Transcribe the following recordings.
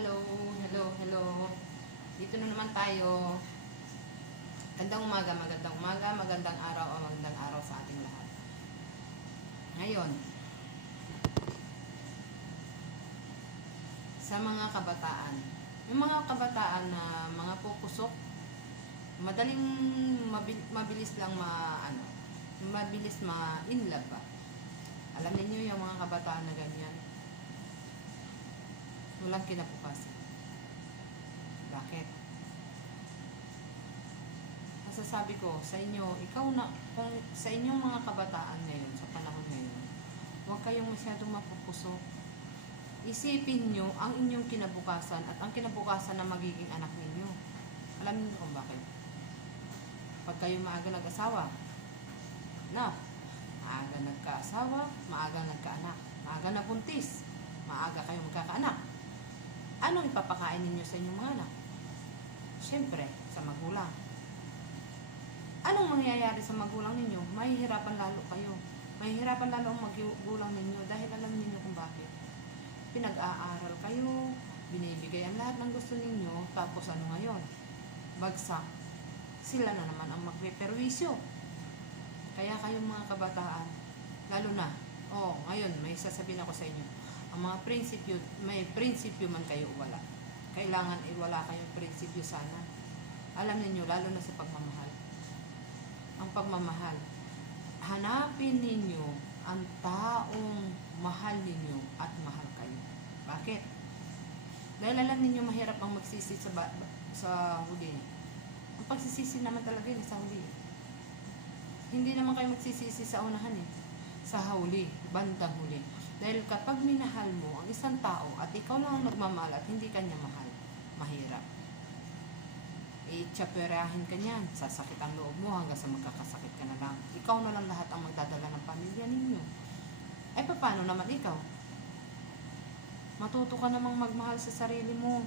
Hello, hello, hello. Dito na naman tayo. Magandang umaga, magandang araw sa ating lahat. Ngayon, sa mga kabataan. Yung mga kabataan na mga pukusok, mabilis lang mabilis ma-in love ba. Alam niyo yung mga kabataan na ganyan. Walang kinabukasan. Bakit? Masasabi ko sa inyo, kung sa inyong mga kabataan ngayon, sa panahon ngayon, huwag kayong masyadong mapupusok. Isipin nyo ang inyong kinabukasan at ang kinabukasan na magiging anak ninyo. Alam niyo kung bakit? Pag kayo maaga nag-asawa, maaga nagkaasawa, maaga nagkaanak, maaga nabuntis, maaga kayo magkakaanak. Anong ipapakain ninyo sa inyong mga anak? Siyempre, sa magulang. Anong mangyayari sa magulang ninyo? Mahihirapan lalo kayo. Mahihirapan lalo ang magulang ninyo dahil alam ninyo kung bakit. Pinag-aaral kayo, binibigay ang lahat ng gusto ninyo, tapos ano ngayon? Bagsak. Sila na naman ang magpeperwisyo. Kaya kayong mga kabataan, lalo na, ngayon may sasabihin ako sa inyo, ang mga prinsipyo, may prinsipyo man kayo wala. Kailangan wala kayong prinsipyo sana. Alam niyo lalo na sa pagmamahal. Ang pagmamahal, hanapin ninyo ang taong mahal ninyo at mahal kayo. Bakit? Dahil alam ninyo mahirap ang magsisi sa huli. Ang pagsisisi naman talaga yun sa huli. Hindi naman kayo magsisisi sa unahan sa huli, bandang huli. Dahil kapag minahal mo ang isang tao at ikaw lang ang nagmamahal at hindi kanya mahal, mahirap. Itsaperahin ka niyan, sasakit ang loob mo hanggang sa magkakasakit ka na lang. Ikaw na lang lahat ang magdadala ng pamilya ninyo. Ay paano naman ikaw? Matuto ka namang magmahal sa sarili mo.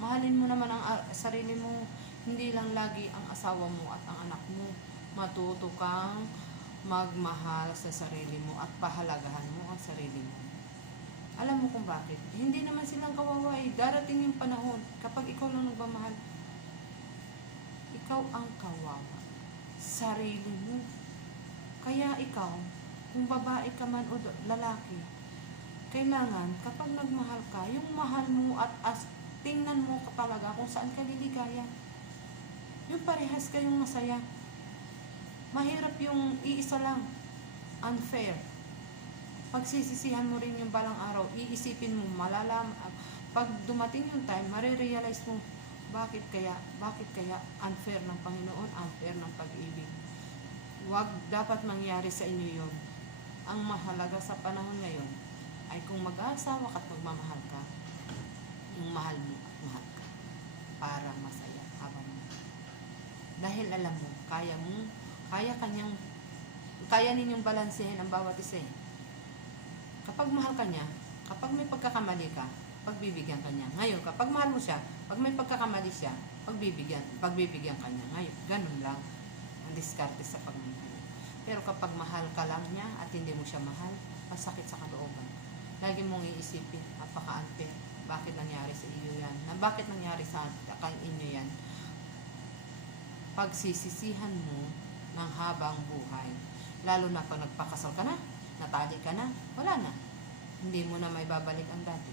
Mahalin mo naman ang sarili mo. Hindi lang lagi ang asawa mo at ang anak mo. Matuto kang magmahal sa sarili mo at pahalagahan mo ang sarili mo. Alam mo kung bakit? Hindi naman silang kawawa Darating yung panahon, kapag ikaw lang nagmamahal, ikaw ang kawawa. Sarili mo. Kaya ikaw, kung babae ka man o lalaki, kailangan kapag nagmahal ka, yung mahal mo at tingnan mo ka talaga kung saan ka liligaya. Yung parehas kayong masaya. Mahirap yung iisa lang. Unfair. Pagsisisihan mo rin yung balang araw, iisipin mo, pag dumating yung time, marirealize mo, bakit kaya unfair ng Panginoon, unfair ng pag-ibig. Huwag dapat mangyari sa inyo yun. Ang mahalaga sa panahon ngayon, ay kung mag-aasawa ka at magmamahal ka, yung mahal mo at mahal ka, para masaya habang mo. Dahil alam mo, kaya ninyong balansehin ang bawat isa Kapag mahal ka niya, kapag may pagkakamali ka, pagbibigyan ka niya. Ngayon, kapag mahal mo siya, pag may pagkakamali siya, pagbibigyan ka niya. Ngayon, ganun lang ang diskarte sa pagmamahal. Pero kapag mahal ka lang niya at hindi mo siya mahal, masakit sa kalooban. Lagi mong iisipin, napaka-unfair. Bakit nangyari sa iyo yan? Bakit nangyari sa inyo yan? Pagsisisihan mo ng habang buhay. Lalo na pag nagpakasal ka na, natali ka na, wala na. Hindi mo na may babalik ang dati.